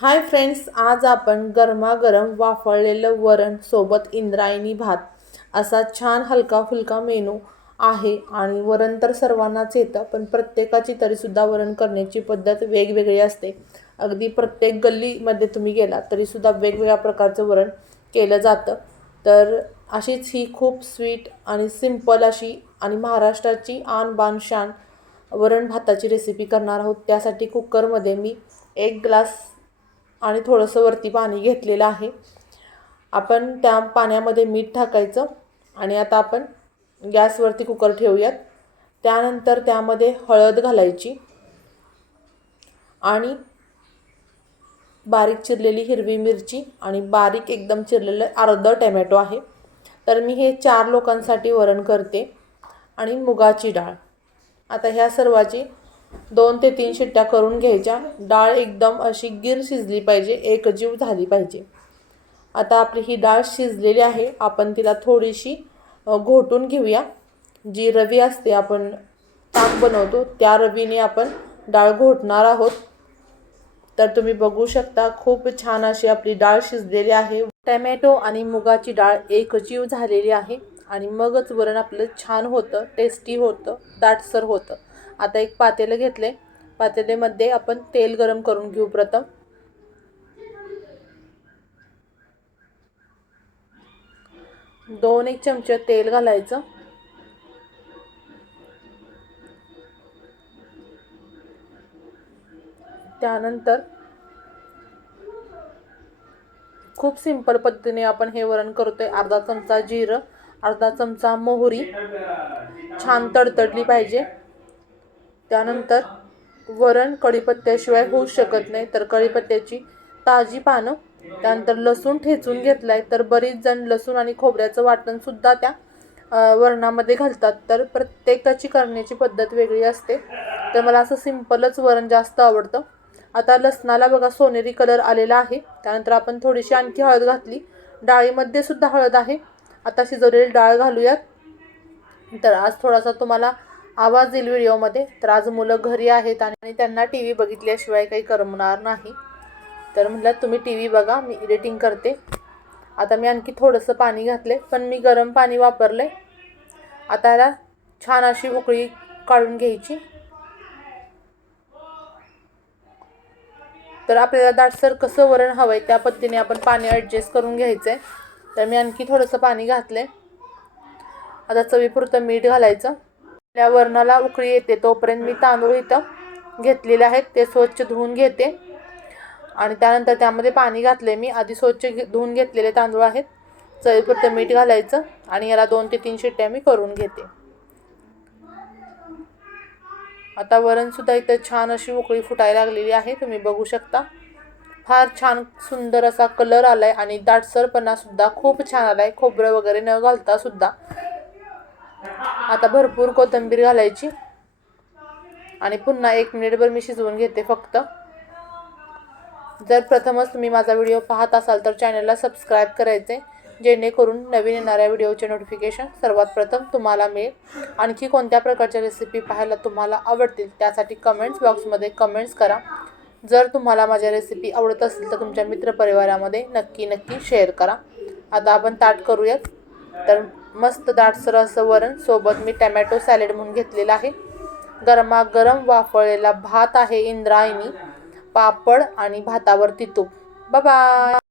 Hi friends, आज आपण गरमागरम वाफळलेलं वरण सोबत इंद्रायणी भात असा छान हलका फुलका मेनू आहे. आणि वरण तर सर्वांनाच येतं, पण प्रत्येकाची तरीसुद्धा वरण करण्याची पद्धत वेगवेगळी असते. अगदी प्रत्येक गल्लीमध्ये तुम्ही गेला तरीसुद्धा वेगवेगळ्या प्रकारचं वरण केलं जातं. तर अशीच ही खूप स्वीट आणि सिंपल अशी आणि महाराष्ट्राची आन बान शान वरण भाताची रेसिपी करणार आहोत. त्यासाठी कुकरमध्ये मी 1 ग्लास आणि थोडंसं वरती पाणी घेतलेलं आहे. आपण त्या पाण्यामध्ये मीठ टाकायचं आणि आता आपण गॅसवरती कुकर ठेवूयात. त्यानंतर त्यामध्ये हळद घालायची आणि बारीक चिरलेली हिरवी मिरची आणि बारीक एकदम चिरलेलं अर्धा टोमॅटो आहे. तर मी हे 4 लोकांसाठी वरण करते. आणि मुगाची डाळ. आता ह्या सर्वाची 2 ते 3 शिट्ट्या करून घ्यायच्या. डाळ एकदम अशी गिर शिजली पाहिजे, एकजीव झाली पाहिजे. आता आपली ही डाळ शिजलेली आहे. आपण तिला थोडीशी घोटून घेऊया. जी रवी असते, आपण ताक बनवतो त्या रवीने आपण डाळ घोटणार आहोत. तर तुम्ही बघू शकता, खूप छान अशी आपली डाळ शिजलेली आहे. टोमॅटो आणि मुगाची डाळ एकजीव झालेली आहे आणि मगच वरण आपलं छान होतं, टेस्टी होतं, दाटसर होतं. आता एक पातेलं घेतले. पातेल्यामध्ये आपण तेल गरम करून घेऊ. प्रथम 2 चमचे तेल घालायचं. त्यानंतर खूप सिंपल पद्धतीने आपण हे वरण करतोय. अर्धा चमचा जिरं, अर्धा चमचा मोहरी छान तडतडली पाहिजे. त्यानंतर वरण कढीपत्त्याशिवाय होऊ शकत नाही, तर कढीपत्त्याची ताजी पानं. त्यानंतर लसूण ठेचून घेतलाय. तर बरीच जण लसूण आणि खोबऱ्याचं वाटण सुद्धा त्या वरणामध्ये घालतात. तर प्रत्येकाची करण्याची पद्धत वेगळी असते. तर मला असं सिंपलच वरण जास्त आवडतं. आता लसणाला बघा सोनेरी कलर आलेला आहे. त्यानंतर आपण थोडीशी आणखी हळद घातली. डाळीमध्ये सुद्धा हळद आहे. आता शिजवलेली डाळ घालूयात. तर आज थोडासा तुम्हाला आवाज येईल व्हिडिओमध्ये. तर आज मुलं घरी आहेत आणि त्यांना टी व्ही बघितल्याशिवाय काही करमणार नाही. तर म्हटलं तुम्ही टी व्ही बघा, मी एडिटिंग करते. आता मी आणखी थोडंसं पाणी घातले, पण मी गरम पाणी वापरले. आता याला छान अशी उकळी काढून घ्यायची. तर आपल्याला दाटसर कसं वरण हवं आहे त्या पद्धतीने आपण पाणी ॲडजस्ट करून घ्यायचं आहे. तर मी आणखी थोडंसं पाणी घातलं आहे. आता चवीपुरतं मीठ घालायचं. त्या वरणाला उकळी येते तोपर्यंत मी तांदूळ इथं घेतलेले आहेत, ते स्वच्छ धुवून घेते. आणि त्यानंतर त्यामध्ये पाणी घातले. मी आधी स्वच्छ धुवून घेतलेले तांदूळ आहेत. चवीपुरतं मीठ घालायचं आणि याला 2 ते 3 शिट्ट्या मी करून घेते. आता वरणसुद्धा इथं छान अशी उकळी फुटायला लागलेली आहे, तुम्ही बघू शकता. फार छान सुंदर असा कलर आलाय आणि दाटसरपणा सुद्धा खूप छान आलाय, खोबरं वगैरे न घालता सुद्धा. आता भरपूर कोथिंबीर घालायची आणि पुन्हा 1 मिनिटभर मी शिजवून घेते फक्त. जर प्रथमच तुम्ही माझा व्हिडिओ पाहत असाल तर चॅनलला सबस्क्राईब करायचे, जेणेकरून नवीन येणाऱ्या व्हिडिओचे नोटिफिकेशन सर्वात प्रथम तुम्हाला मिळेल. आणखी कोणत्या प्रकारच्या रेसिपी पाहायला तुम्हाला आवडतील त्यासाठी कमेंट्स बॉक्समध्ये कमेंट्स करा. जर तुम्हाला माझ्या रेसिपी आवडत असेल तर तुमच्या मित्रपरिवारामध्ये नक्की शेअर करा. आता आपण ताट करूयात. तर मस्त दाटसर असं वरण सोबत मी टोमॅटो सॅलेड म्हणून घेतलेला आहे. गरमागरम वाफळलेला भात आहे इंद्रायणी, पापड आणि भातावरती तूप. Bye bye.